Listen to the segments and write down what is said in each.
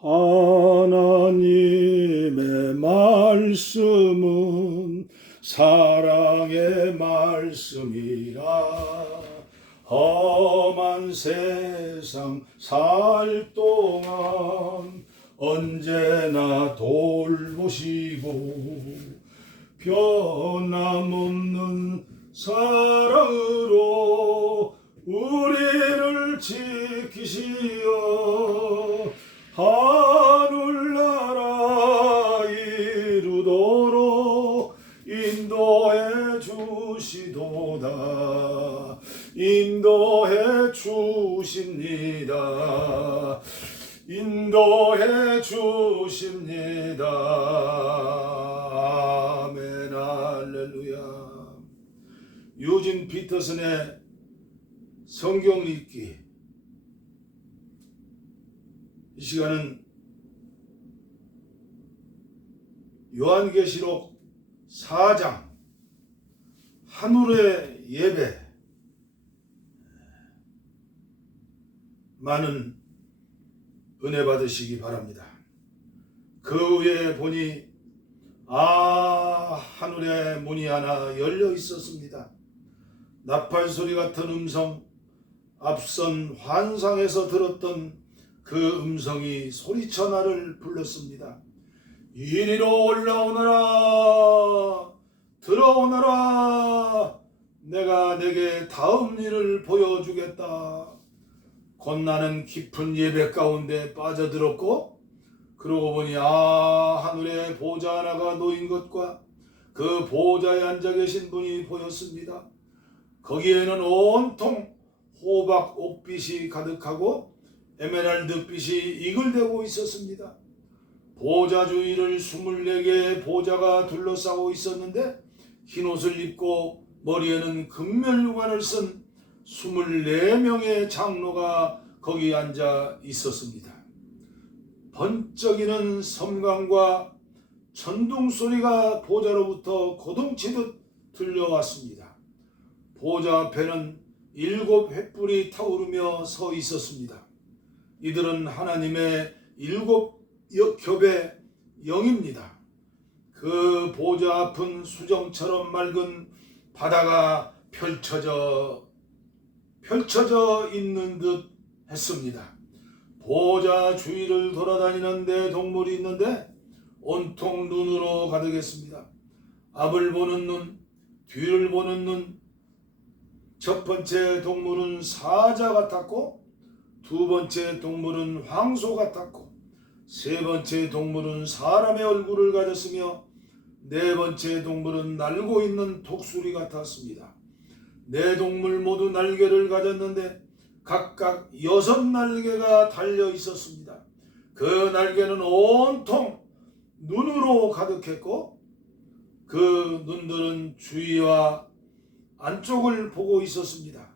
하나님의 말씀은 사랑의 말씀이라. 험한 세상 살 동안 언제나 돌보시고 변함없는 사랑으로 우리를 지키시어 인도해 주십니다. 아멘. 할렐루야. 유진 피터슨의 성경 읽기. 이 시간은 요한계시록 4장 하늘의 예배. 많은 은혜 받으시기 바랍니다. 그 후에 보니 아 하늘의 문이 하나 열려 있었습니다. 나팔 소리 같은 음성 앞선 환상에서 들었던 그 음성이 소리쳐 나를 불렀습니다. 이리로 올라오너라 들어오너라 내가 내게 다음 일을 보여주겠다. 곧 나는 깊은 예배 가운데 빠져들었고 그러고 보니 아 하늘에 보좌 하나가 놓인 것과 그 보좌에 앉아 계신 분이 보였습니다. 거기에는 온통 호박 옥빛이 가득하고 에메랄드빛이 이글대고 있었습니다. 보좌 주위를 24개의 보좌가 둘러싸고 있었는데 흰 옷을 입고 머리에는 금면류관을 쓴 24명의 장로가 거기 앉아 있었습니다. 번쩍이는 섬광과 천둥 소리가 보좌로부터 고동치듯 들려왔습니다. 보좌 앞에는 일곱 횃불이 타오르며 서 있었습니다. 이들은 하나님의 일곱 겹의 영입니다. 그 보좌 앞은 수정처럼 맑은 바다가 펼쳐져 펼쳐져 있는 듯 했습니다. 보좌 주위를 돌아다니는 데 동물이 있는데 온통 눈으로 가득했습니다. 앞을 보는 눈, 뒤를 보는 눈. 첫 번째 동물은 사자 같았고 두 번째 동물은 황소 같았고 세 번째 동물은 사람의 얼굴을 가졌으며 네 번째 동물은 날고 있는 독수리 같았습니다. 네 동물 모두 날개를 가졌는데 각각 여섯 날개가 달려 있었습니다. 그 날개는 온통 눈으로 가득했고 그 눈들은 주위와 안쪽을 보고 있었습니다.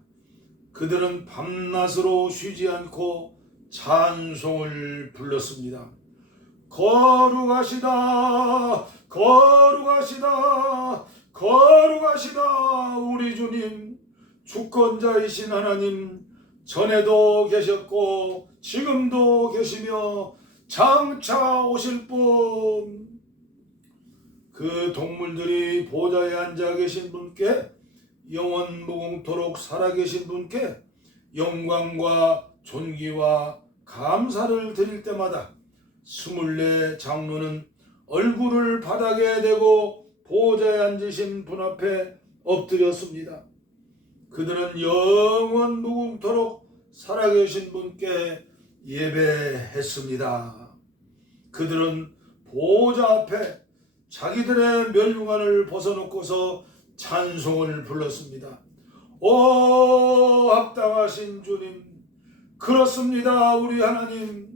그들은 밤낮으로 쉬지 않고 찬송을 불렀습니다. 거룩하시다, 거룩하시다, 거룩하시다, 우리 주님, 주권자이신 하나님, 전에도 계셨고, 지금도 계시며, 장차 오실 분, 그 동물들이 보좌에 앉아 계신 분께, 영원 무궁토록 살아계신 분께, 영광과 존귀와 감사를 드릴 때마다 스물네 장로는 얼굴을 바닥에 대고 보좌에 앉으신 분 앞에 엎드렸습니다. 그들은 영원 무궁토록 살아계신 분께 예배했습니다. 그들은 보좌 앞에 자기들의 멸류관을 벗어놓고서 찬송을 불렀습니다. 오 합당하신 주님 그렇습니다 우리 하나님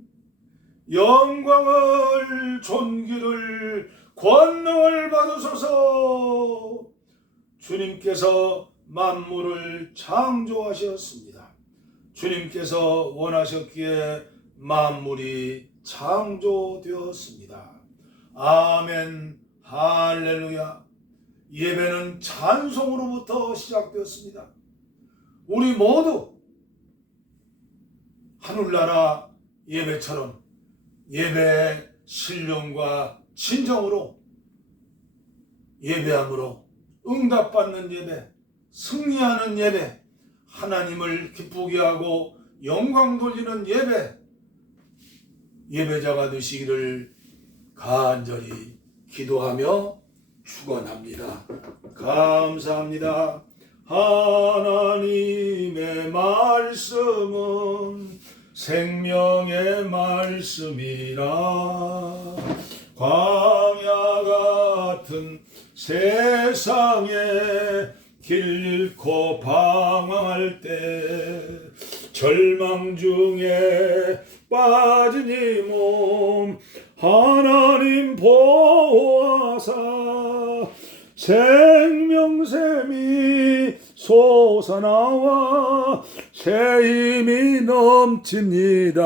영광을 존귀를 권능을 받으소서 주님께서 만물을 창조하셨습니다. 주님께서 원하셨기에 만물이 창조되었습니다. 아멘 할렐루야 예배는 찬송으로부터 시작되었습니다. 우리 모두 하늘나라 예배처럼 예배 신령과 진정으로 예배함으로 응답받는 예배, 승리하는 예배, 하나님을 기쁘게 하고 영광 돌리는 예배, 예배자가 되시기를 간절히 기도하며 축원합니다. 감사합니다. 하나님의 말씀은 생명의 말씀이라 광야 같은 세상에 길 잃고 방황할 때 절망 중에 빠진 이 몸 하나님 보호하사 생명샘이 솟아나와 새 힘이 넘칩니다.